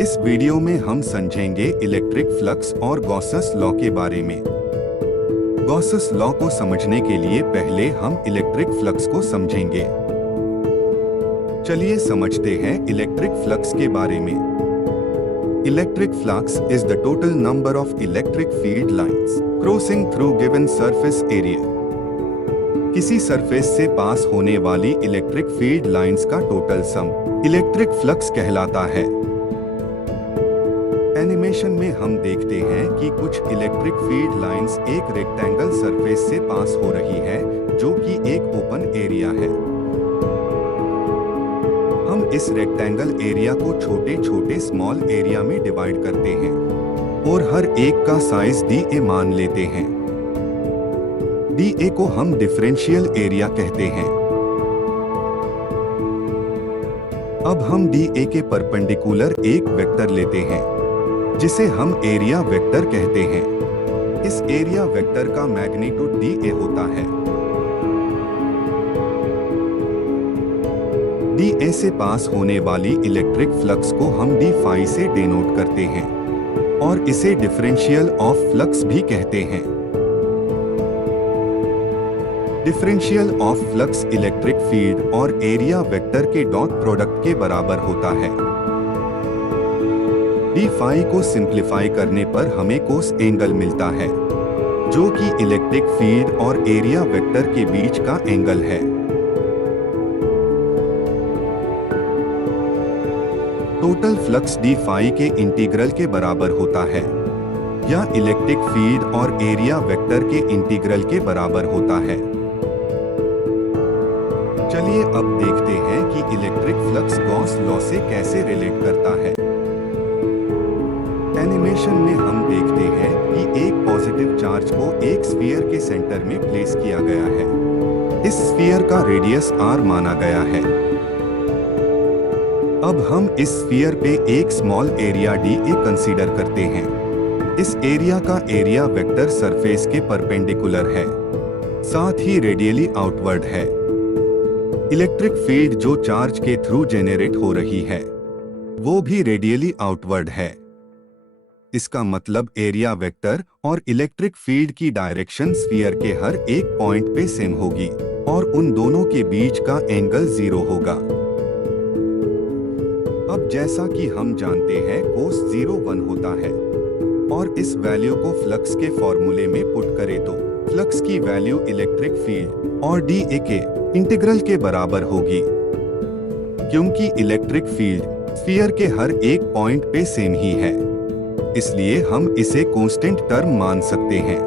इस वीडियो में हम समझेंगे इलेक्ट्रिक फ्लक्स और गॉसस लॉ के बारे में। गॉसस लॉ को समझने के लिए पहले हम इलेक्ट्रिक फ्लक्स को समझेंगे। चलिए समझते हैं इलेक्ट्रिक फ्लक्स के बारे में। Electric flux is the total number of electric field lines crossing through given surface area. किसी सरफेस से पास होने वाली इलेक्ट्रिक फील्ड लाइंस का टोटल सम इलेक्ट्रिक फ्लक्स कहलाता है। एनिमेशन में हम देखते हैं कि कुछ इलेक्ट्रिक फील्ड लाइंस एक रेक्टेंगल सरफेस से पास हो रही है, जो कि एक ओपन एरिया है। हम इस रेक्टेंगल एरिया को छोटे छोटे स्मॉल एरिया में डिवाइड करते हैं और हर एक का साइज dA मान लेते हैं। dA को हम डिफरेंशियल एरिया कहते हैं। अब हम dA के परपेंडिकुलर एक वेक्टर लेते हैं, जिसे हम एरिया वेक्टर कहते हैं। इस एरिया वेक्टर का मैग्नीट्यूड dA होता है। dA से पास होने वाली इलेक्ट्रिक फ्लक्स को हम d∅ से डिनोट करते हैं और इसे डिफरेंशियल ऑफ फ्लक्स भी कहते हैं। Differential of flux electric field और एरिया वेक्टर के डॉट प्रोडक्ट के बराबर होता है। d∅ को सिंप्लीफाई करने पर हमें कोस एंगल मिलता है, जो कि इलेक्ट्रिक फील्ड और एरिया वेक्टर के बीच का एंगल है। टोटल फ्लक्स d∅ के इंटीग्रल के बराबर होता है, या इलेक्ट्रिक फील्ड और एरिया वेक्टर के इंटीग्रल के बराबर होता है। चलिए अब देखते हैं कि इलेक्ट्रिक फ्लक्स गॉस लॉ से कैसे रिलेट करता है। एनिमेशन में हम देखते हैं कि एक पॉजिटिव चार्ज को एक स्फीयर के सेंटर में प्लेस किया गया है। इस स्फीयर का रेडियस r माना गया है। अब हम इस स्फीयर पे एक स्मॉल एरिया dA कंसीडर करते हैं। इस एरिया का एरिया वेक्टर सरफेस के परपेंडिकुलर है, साथ ही रेडियली आउटवर्ड है। इलेक्ट्रिक फील्ड जो चार्ज के थ्रू जेनरेट हो रही है, वो भी रेडियली आउटवर्ड है। इसका मतलब एरिया वेक्टर और इलेक्ट्रिक फील्ड की डायरेक्शन स्फीयर के हर एक पॉइंट पे सेम होगी और उन दोनों के बीच का एंगल 0 होगा। अब जैसा कि हम जानते हैं कोस 0 1 होता है, और इस वैल्यू को फ्लक्स के फॉर्मूले में पुट करें तो फ्लक्स की वैल्यू इलेक्ट्रिक फील्ड और dA के इंटीग्रल के बराबर होगी। क्योंकि इलेक्ट्रिक फील्ड स्फीयर के हर एक पॉइंट पे सेम ही है, इसलिए हम इसे कांस्टेंट टर्म मान सकते हैं।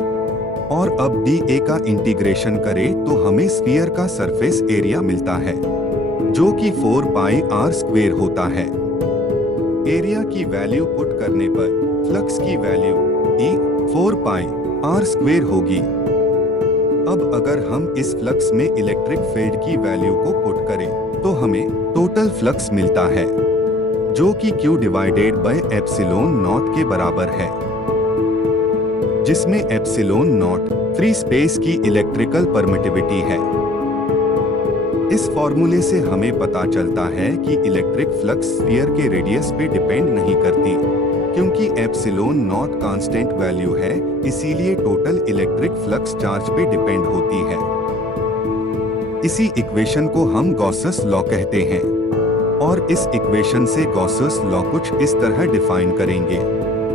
और अब dA का इंटीग्रेशन करें तो हमें स्फीयर का सरफेस एरिया मिलता है, जो कि 4πr² होता है। एरिया की वैल्यू पुट करने पर फ्लक्स की वैल्यू E 4πr² होगी। अब अगर हम इस फ्लक्स में इलेक्ट्रिक फील्ड की वैल्यू को पुट करें तो हमें टोटल फ्लक्स मिलता है, जो कि Q divided by epsilon not के बराबर है, जिसमें एप्सिलॉन नॉट फ्री स्पेस की इलेक्ट्रिकल परमिटिविटी है। इस फॉर्मूले से हमें पता चलता है कि इलेक्ट्रिक फ्लक्स स्फीयर के रेडियस पे डिपेंड नहीं करती, क्योंकि एप्सिलॉन नॉट कांस्टेंट वैल्यू है, इसीलिए टोटल इलेक्ट्रिक फ्लक्स चार्ज पे डिपेंड होती है। इसी इक्वेशन को हम गॉसस लॉ कहते हैं, और इस इक्वेशन से गॉसस लॉ कुछ इस तरह डिफाइन करेंगे।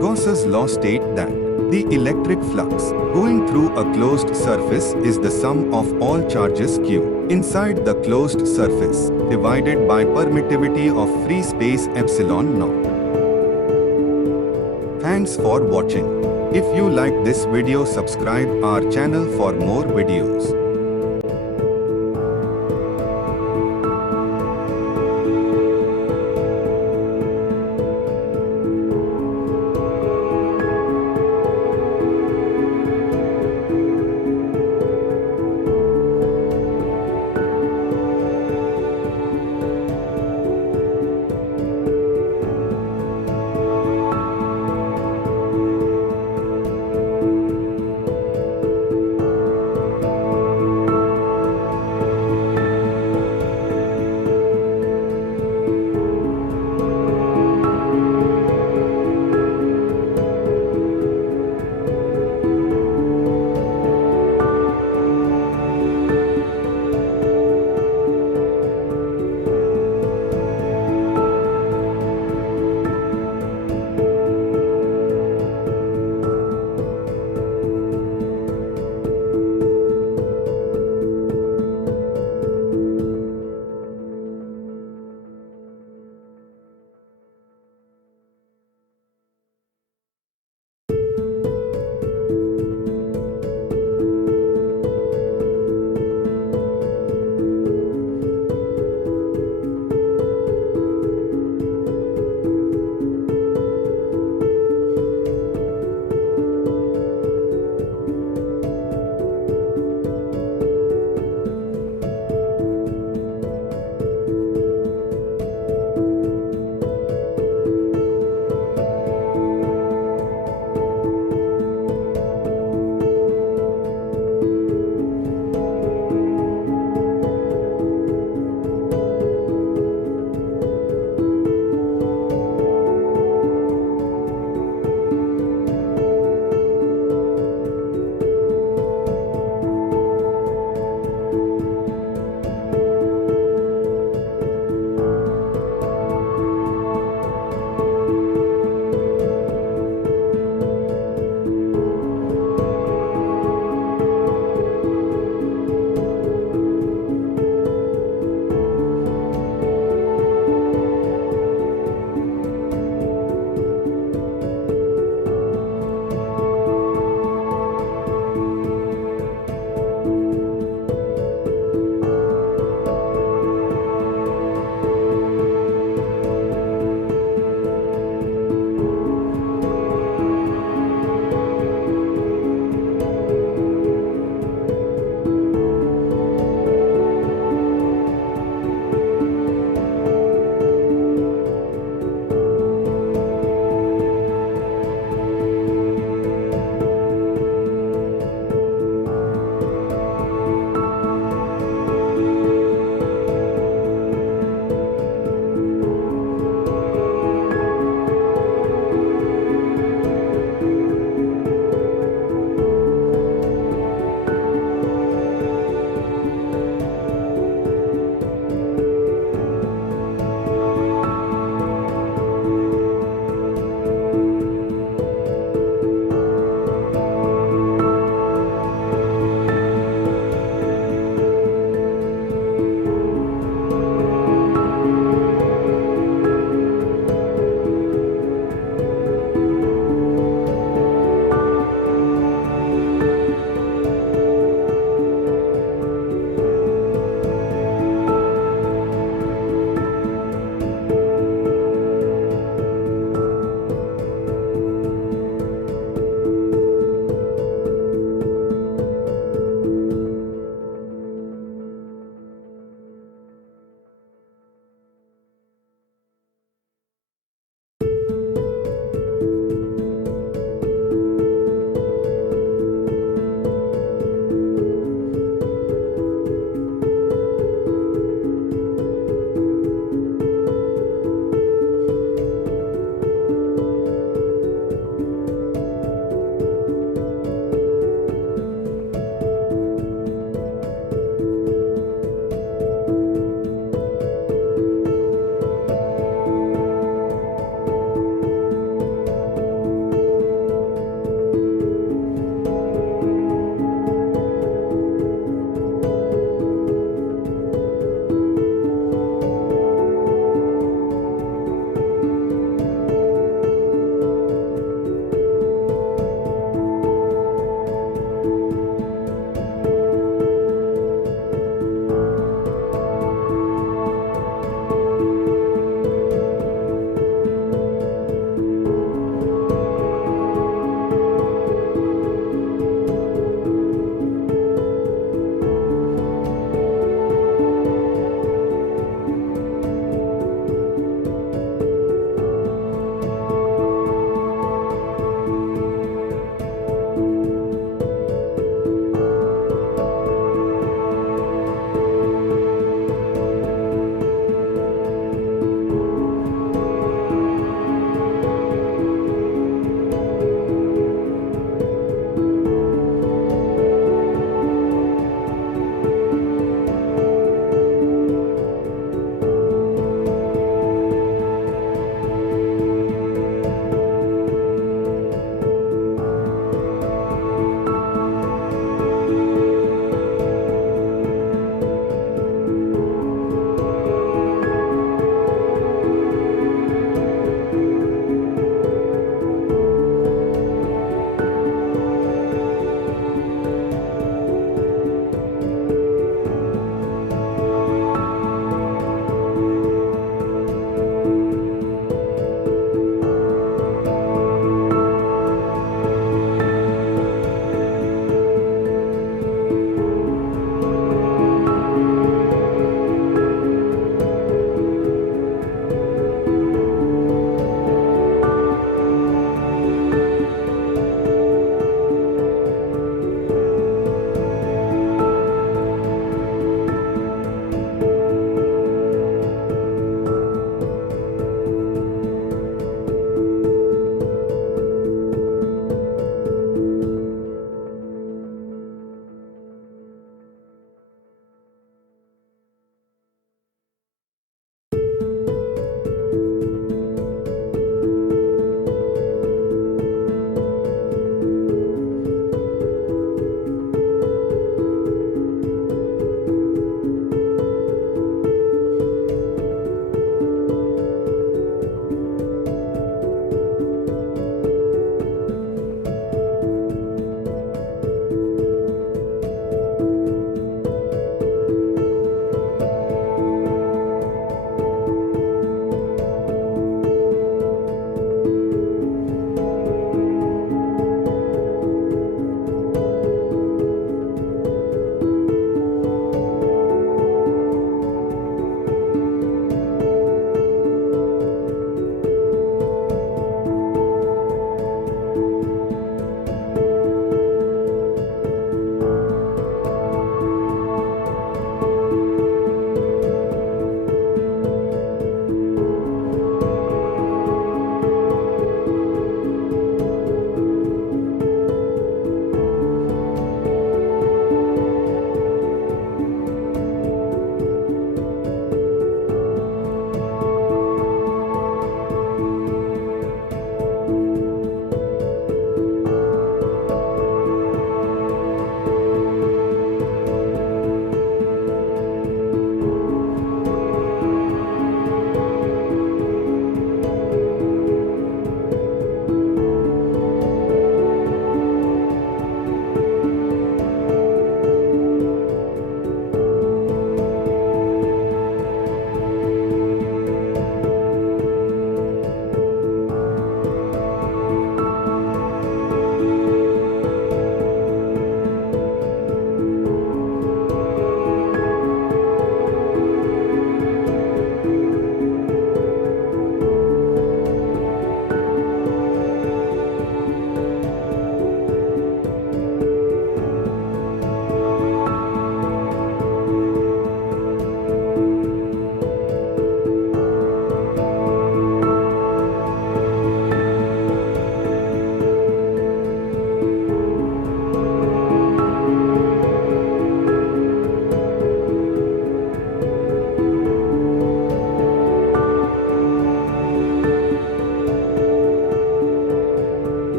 Gauss's law state that the electric flux going through a closed surface is the sum of all charges Q inside the closed surface divided by permittivity of free space epsilon naught. Thanks for watching. If you like this video, subscribe our channel for more videos.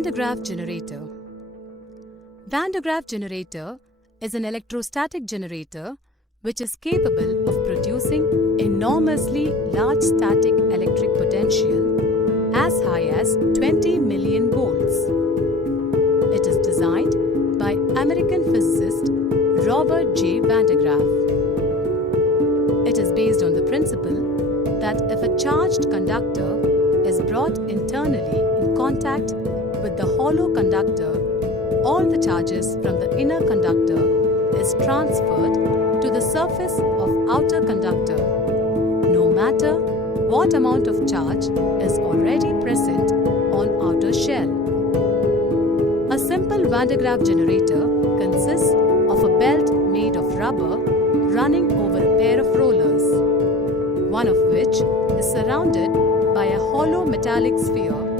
Van de Graaff generator. Van de Graaff generator is an electrostatic generator which is capable of producing enormously large static electric potential as high as 20 million volts. It is designed by American physicist Robert J. Van de Graaff. It is based on the principle that if a charged conductor is brought internally in contact with the hollow conductor, all the charges from the inner conductor is transferred to the surface of outer conductor, no matter what amount of charge is already present on outer shell. A simple Van de Graaff generator consists of a belt made of rubber running over a pair of rollers, one of which is surrounded by a hollow metallic sphere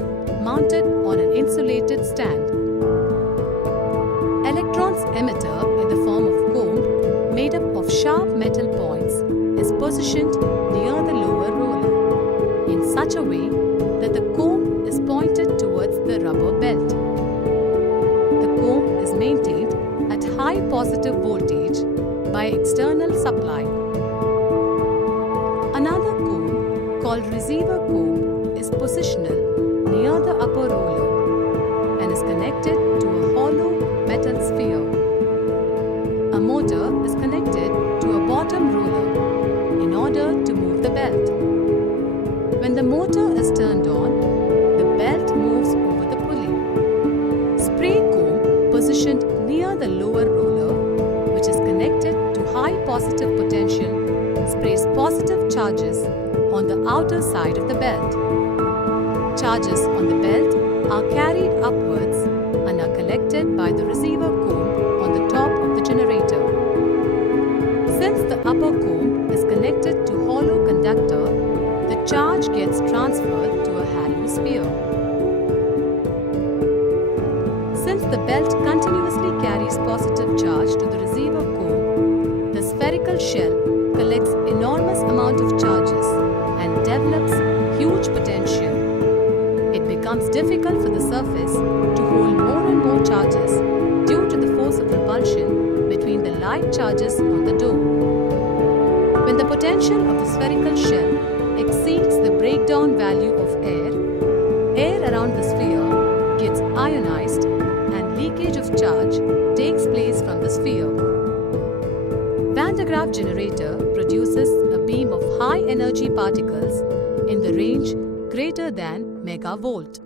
mounted on an insulated stand. Electrons emitter in the form of comb made up of sharp metal points is positioned near the lower roller in such a way that the comb is pointed towards the rubber belt. The comb is maintained at high positive voltage by external supply. Another comb, called receiver comb, is positional near the upper roller and is connected to a hollow metal sphere. A motor is connected to a bottom roller in order to move the belt. When the motor is turned on, the belt moves over the pulley. Spray comb positioned near the lower roller, which is connected to high positive potential, sprays positive charges on the outer side of the belt. Charges on the belt are carried upwards and are collected by the receiver comb on the top of the generator. Since the upper comb is connected to hollow conductor, the charge gets transferred to a hollow sphere. Since the belt continuously carries positive charge to the receiver comb, the spherical shell collects enormous amount of charges and develops huge potential. It becomes difficult for the surface to hold more and more charges due to the force of repulsion between the light charges on the dome. When the potential of the spherical shell exceeds the breakdown value of air around the sphere gets ionized and leakage of charge takes place from the sphere. Van de Graaff generator produces a beam of high energy particles in the range greater than megavolt.